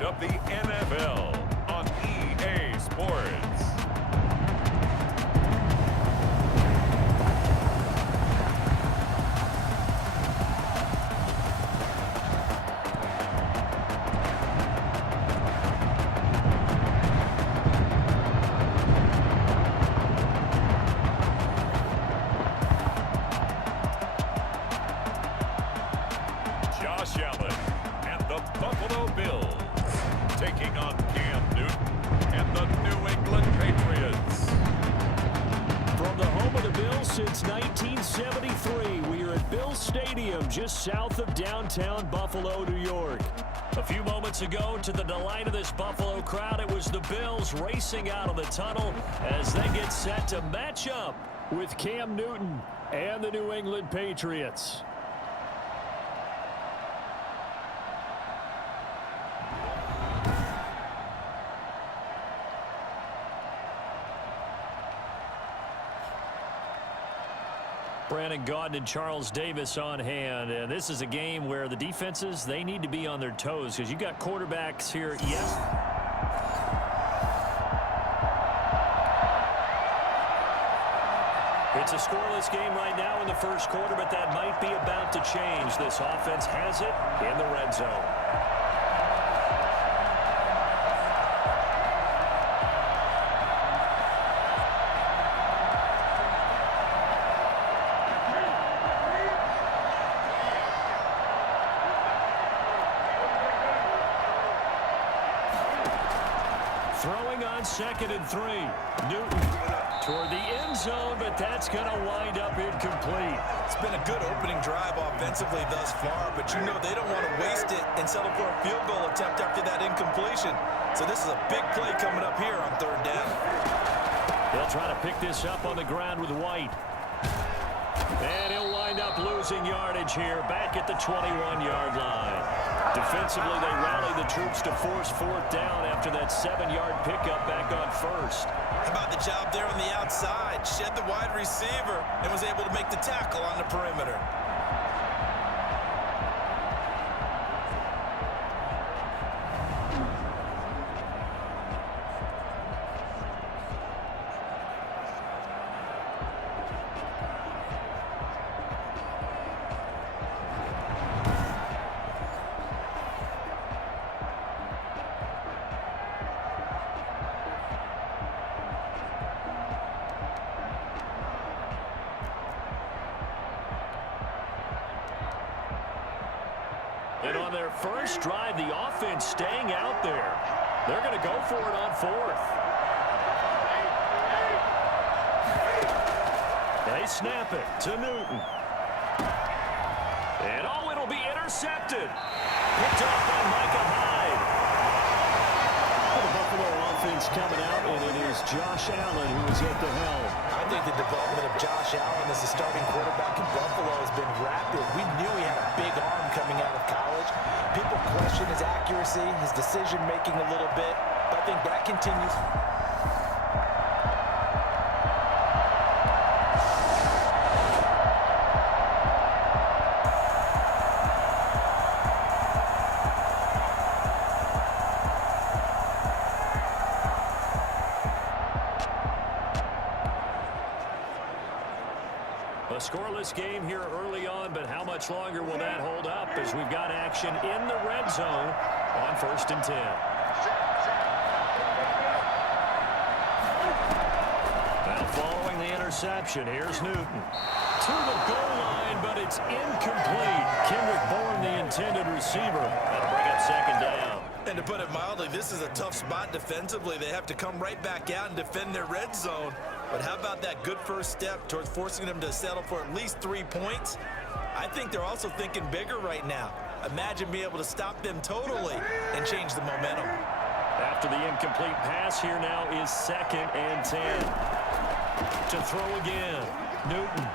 best of the NFL on EA Sports. Josh Allen and the Buffalo Bills taking on Cam Newton and the New England Patriots. From the home of the Bills since 1973, we are at Bills Stadium just south of downtown Buffalo, New York. A few moments ago, to the delight of this Buffalo crowd, it was the Bills racing out of the tunnel as they get set to match up with Cam Newton and the New England Patriots. Brandon Gaudin and Charles Davis on hand, and this is a game where the defenses, they need to be on their toes because you got quarterbacks here. Yes. It's a scoreless game right now in the first quarter, but that might be about to change. This offense has it in the red zone. Throwing on 2nd and 3. Newton toward the end zone, but that's going to wind up incomplete. It's been a good opening drive offensively thus far, but you know they don't want to waste it and settle for a field goal attempt after that incompletion. So this is a big play coming up here on 3rd down. They'll try to pick this up on the ground with White. And he'll wind up losing yardage here back at the 21-yard line. Defensively, they rallied the troops to force 4th down after that 7-yard pickup back on 1st. How about the job there on the outside? Shed the wide receiver and was able to make the tackle on the perimeter. And on their first drive, the offense staying out there. They're going to go for it on 4th. They snap it to Newton. And oh, it'll be intercepted. Picked off by Micah Hyde. The Buffalo offense coming out, and it is Josh Allen who is at the helm. I think the development of Josh Allen as a starting quarterback in Buffalo has been rapid. We knew he had a big arm coming out of college. People question his accuracy, his decision-making a little bit, but I think that continues. A scoreless game here early on, but how much longer will that hold up as we've got action in the red zone on 1st and 10. Now following the interception, here's Newton. To the goal line, but it's incomplete. Kendrick Bourne, the intended receiver. That'll bring up 2nd down. And to put it mildly, this is a tough spot defensively. They have to come right back out and defend their red zone. But how about that good first step towards forcing them to settle for at least 3 points? I think they're also thinking bigger right now. Imagine being able to stop them totally and change the momentum. After the incomplete pass, here now is 2nd and 10. To throw again, Newton.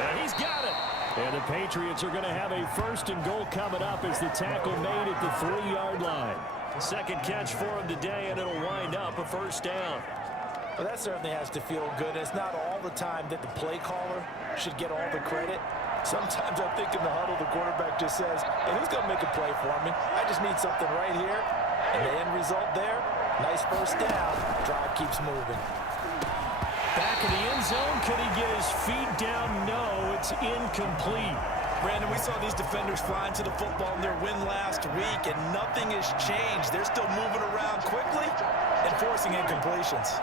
And he's got it. And the Patriots are going to have a 1st and goal coming up as the tackle made at the 3-yard line. Second catch for him today, and it'll wind up a 1st down. Well, that certainly has to feel good. It's not all the time that the play caller should get all the credit. Sometimes I think in the huddle, the quarterback just says, hey, who's going to make a play for me? I just need something right here. And the end result there, nice first down. Drive keeps moving. Back in the end zone, could he get his feet down? No, it's incomplete. Brandon, we saw these defenders flying to the football in their win last week, and nothing has changed. They're still moving around quickly and forcing incompletions.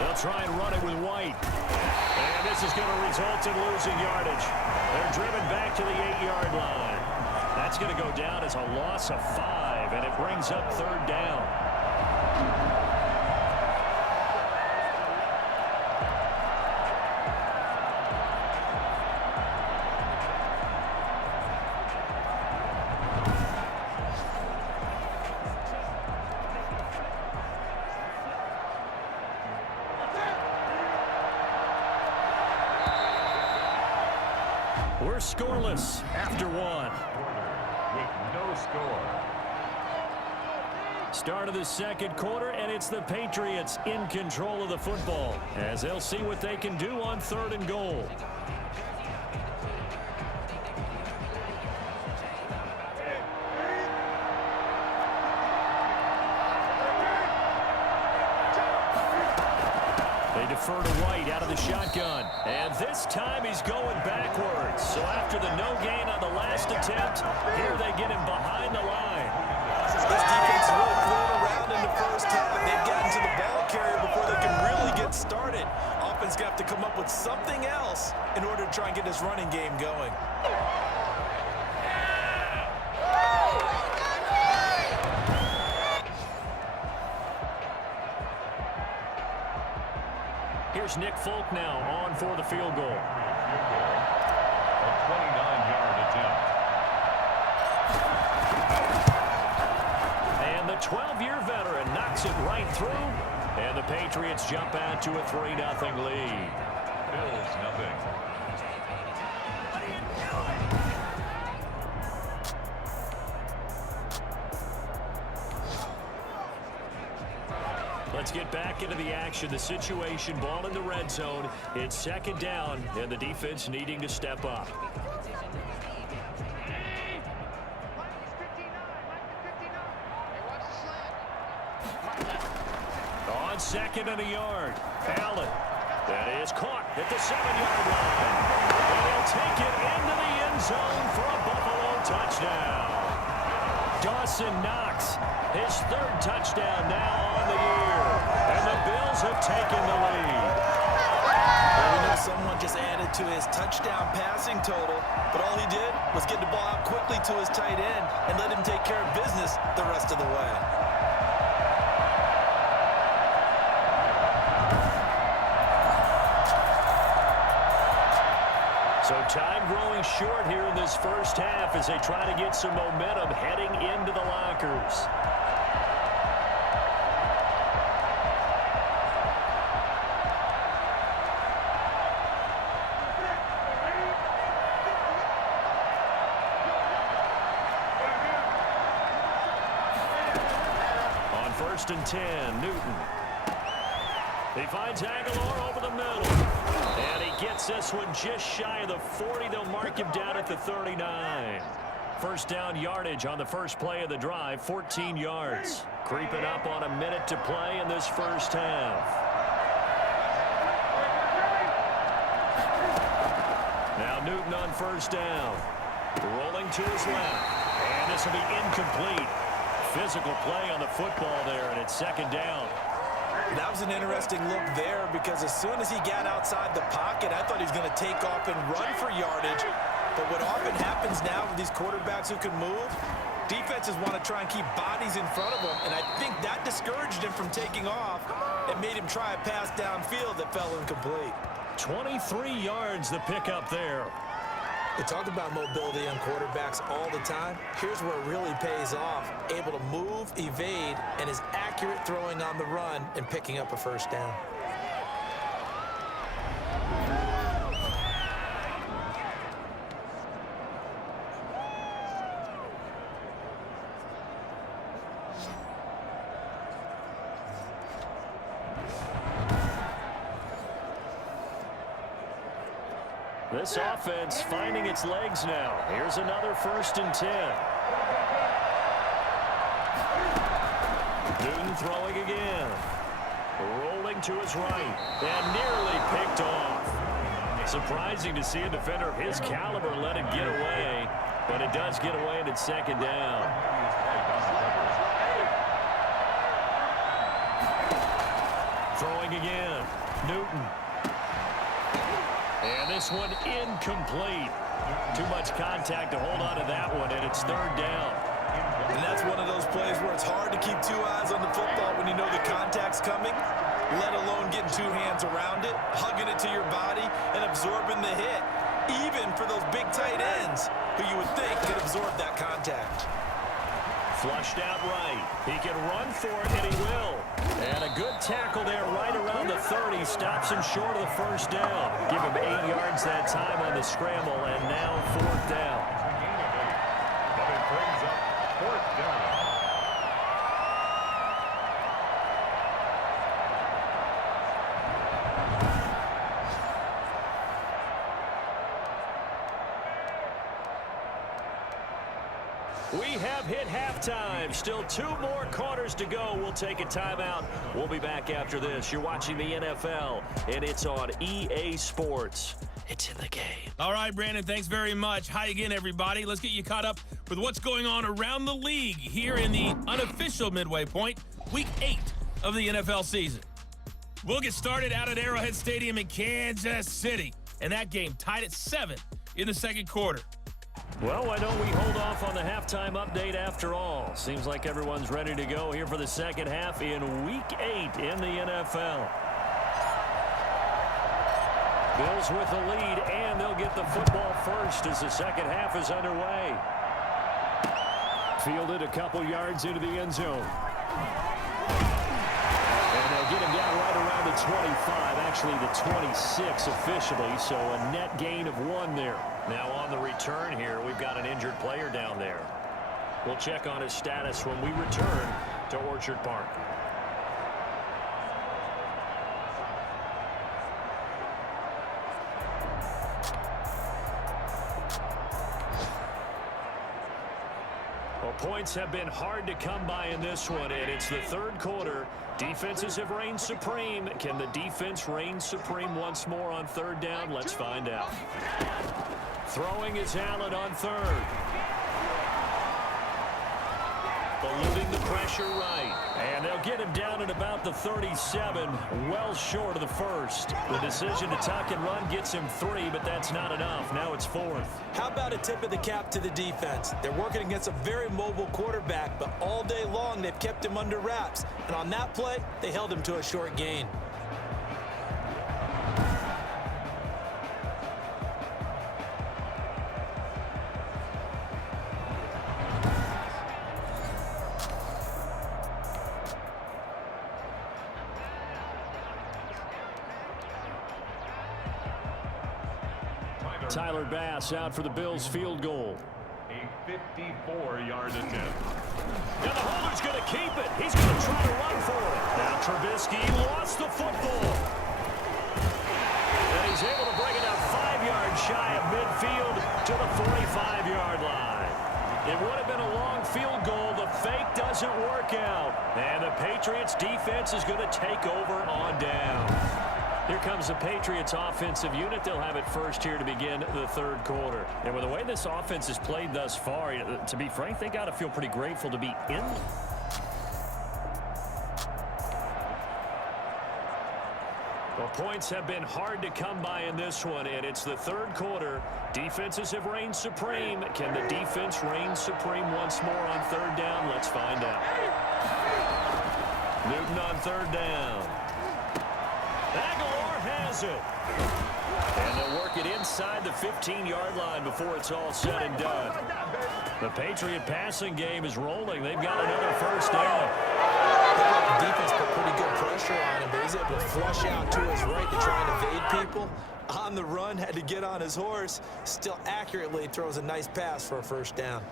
They'll try and run it with White. And this is going to result in losing yardage. They're driven back to the 8-yard line. That's going to go down as a loss of 5, and it brings up third down. We're scoreless after 1. With no score. Start of the second quarter, and it's the Patriots in control of the football as they'll see what they can do on 3rd and goal. They defer to White out of the shotgun. And this time he's going backwards. So after the no gain on the last attempt, here they get him behind the line. This defense really flew around in the first half. They've gotten to the ball carrier before they can really get started. Offense got to come up with something else in order to try and get this running game going. Here's Nick Folk now on for the field goal. A 29-yard attempt. And the 12-year veteran knocks it right through. And the Patriots jump out to a 3-0 lead. Bills nothing. Let's get back into the action. The situation, ball in the red zone. It's second down, and the defense needing to step up. On 2nd and a yard. Allen. That is caught at the 7-yard line. And he'll take it into the end zone for a Buffalo touchdown. Dawson Knox, his 3rd touchdown now on the year. And the Bills have taken the lead. Well, we know someone just added to his touchdown passing total, but all he did was get the ball out quickly to his tight end and let him take care of business the rest of the way. So time growing short here in this first half as they try to get some momentum heading into the lockers. On 1st and 10, Newton. He finds Aguilar over the middle. And he gets this one just shy of the 40. They'll mark him down at the 39. First down yardage on the first play of the drive, 14 yards. Creeping up on a minute to play in this first half. Now Newton on first down. Rolling to his left. And this will be incomplete. Physical play on the football there, and it's second down. That was an interesting look there because as soon as he got outside the pocket, I thought he was going to take off and run for yardage. But what often happens now with these quarterbacks who can move, defenses want to try and keep bodies in front of them, and I think that discouraged him from taking off and made him try a pass downfield that fell incomplete. 23 yards the pickup there. They talk about mobility on quarterbacks all the time. Here's where it really pays off. Able to move, evade, and is accurate throwing on the run and picking up a first down. This offense finding its legs now. Here's another 1st and 10. Newton throwing again. Rolling to his right. And nearly picked off. Surprising to see a defender of his caliber let it get away. But it does get away and it's second down. Throwing again. Newton. And this one incomplete. Too much contact to hold on to that one, and it's third down. And that's one of those plays where it's hard to keep two eyes on the football when you know the contact's coming, let alone getting two hands around it, hugging it to your body, and absorbing the hit, even for those big tight ends who you would think could absorb that contact. Flushed out right. He can run for it, and he will. And a good tackle there right around the 30. Stops him short of the first down. Give him 8 yards that time on the scramble, and now fourth down. But it brings up fourth down. We have hit halftime. Still 2 more quarters to go. We'll take a timeout. We'll be back after this. You're watching the NFL, and it's on EA Sports. It's in the game. All right, Brandon, thanks very much. Hi again, everybody. Let's get you caught up with what's going on around the league here in the unofficial midway point, Week 8 of the NFL season. We'll get started out at Arrowhead Stadium in Kansas City, and that game tied at 7 in the second quarter. Well, why don't we hold off on the halftime update after all? Seems like everyone's ready to go here for the second half in Week 8 in the NFL. Bills with the lead, and they'll get the football first as the second half is underway. Fielded a couple yards into the end zone. And they'll get him down right around the 25, actually the 26 officially, so a net gain of 1 there. Now on the return here, we've got an injured player down there. We'll check on his status when we return to Orchard Park. Well, points have been hard to come by in this one, and it's the third quarter. Defenses have reigned supreme. Can the defense reign supreme once more on third down? Let's find out. Throwing is Allen on third. Eluding the pressure right. And they'll get him down at about the 37, well short of the first. The decision to tuck and run gets him 3, but that's not enough. Now it's 4th. How about a tip of the cap to the defense? They're working against a very mobile quarterback, but all day long they've kept him under wraps. And on that play, they held him to a short gain. Tyler Bass out for the Bills field goal. A 54-yard attempt. Now the holder's going to keep it. He's going to try to run for it. Now Trubisky lost the football. And he's able to bring it out 5 yards shy of midfield to the 45-yard line. It would have been a long field goal. The fake doesn't work out. And the Patriots defense is going to take over on down. Here comes the Patriots offensive unit. They'll have it first here to begin the third quarter. And with the way this offense has played thus far, to be frank, they got to feel pretty grateful to be in. Well, points have been hard to come by in this one, and it's the third quarter. Defenses have reigned supreme. Can the defense reign supreme once more on third down? Let's find out. Newton on third down. Aguilar has it. And they'll work it inside the 15-yard line before it's all said and done. The Patriot passing game is rolling. They've got another first down. The defense put pretty good pressure on him, but he's able to flush out to his right to try and evade people. On the run, had to get on his horse. Still accurately throws a nice pass for a first down.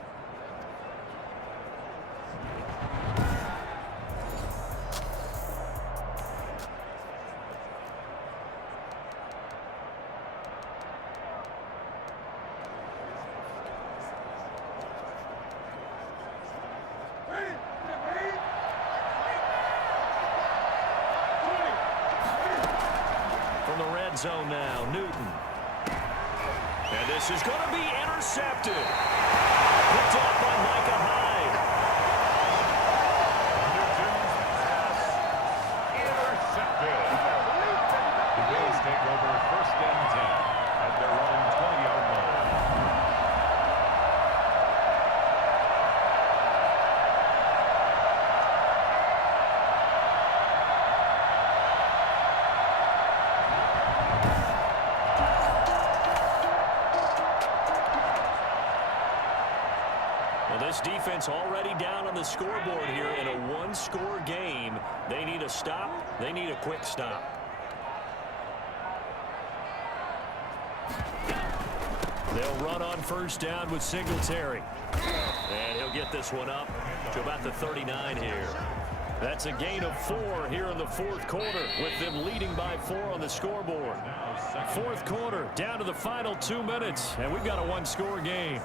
red zone now. Newton. And this is going to be intercepted. Picked off by Micah Hyde. Newton's pass intercepted. The Bills take over 1st and 10 at their own 20-yard line. This defense already down on the scoreboard here in a one-score game. They need a stop. They need a quick stop. They'll run on 1st down with Singletary. And he'll get this one up to about the 39 here. That's a gain of 4 here in the 4th quarter with them leading by 4 on the scoreboard. 4th quarter, down to the final 2 minutes, and we've got a one-score game.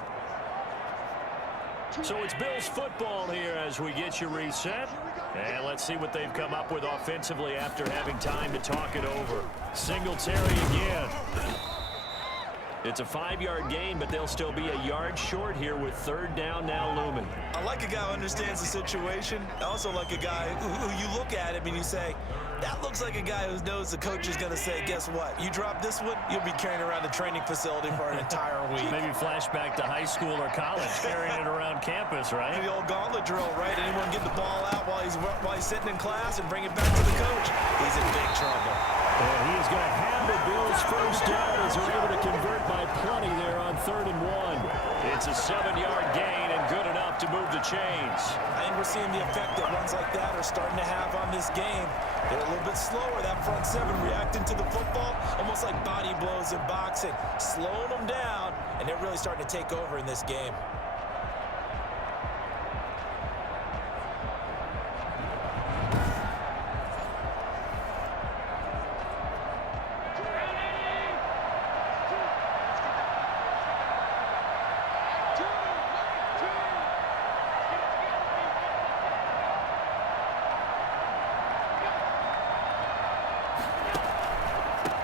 So it's Bills football here as we get you reset. And let's see what they've come up with offensively after having time to talk it over. Singletary again. It's a 5-yard gain, but they'll still be a yard short here with 3rd down now looming. I like a guy who understands the situation. I also like a guy who you look at him and you say, that looks like a guy who knows the coach is going to say, guess what? You drop this one, you'll be carrying around the training facility for an entire week. Maybe flashback to high school or college, carrying it around campus, right? The old gauntlet drill, right? Anyone get the ball out while he's sitting in class and bring it back to the coach? He's in big trouble. And he is going to have the Bills 1st down as they're able to convert by plenty there on 3rd and 1. It's a 7-yard gain and good enough to move the chains. I think we're seeing the effect that runs like that are starting to have on this game. They're a little bit slower, that front 7 reacting to the football, almost like body blows in boxing, slowing them down, and they're really starting to take over in this game.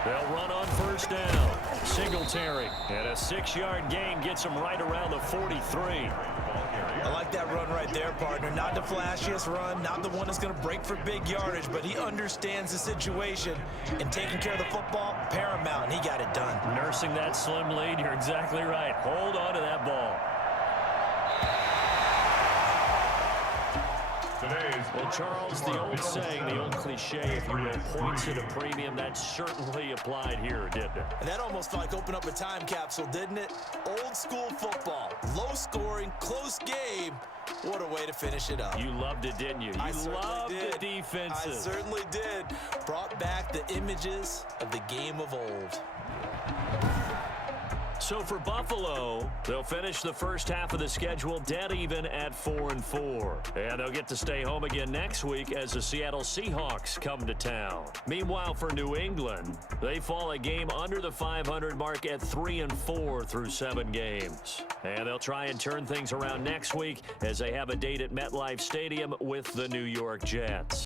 They'll run on 1st down. Singletary. And a 6-yard gain gets them right around the 43. I like that run right there, partner. Not the flashiest run, not the one that's going to break for big yardage, but he understands the situation, and taking care of the football, paramount, and he got it done. Nursing that slim lead, you're exactly right. Hold on to that ball. Well, Charles, the old saying, the old cliche, if you will, points at a premium, that certainly applied here, didn't it? And that almost felt like opened up a time capsule, didn't it? Old school football, low scoring, close game. What a way to finish it up. You loved it, didn't you? You loved the defenses. I certainly did. Brought back the images of the game of old. So for Buffalo, they'll finish the 1st half of the schedule dead even at 4-4. And they'll get to stay home again next week as the Seattle Seahawks come to town. Meanwhile, for New England, they fall a game under the 500 mark at 3-4 through 7 games. And they'll try and turn things around next week as they have a date at MetLife Stadium with the New York Jets.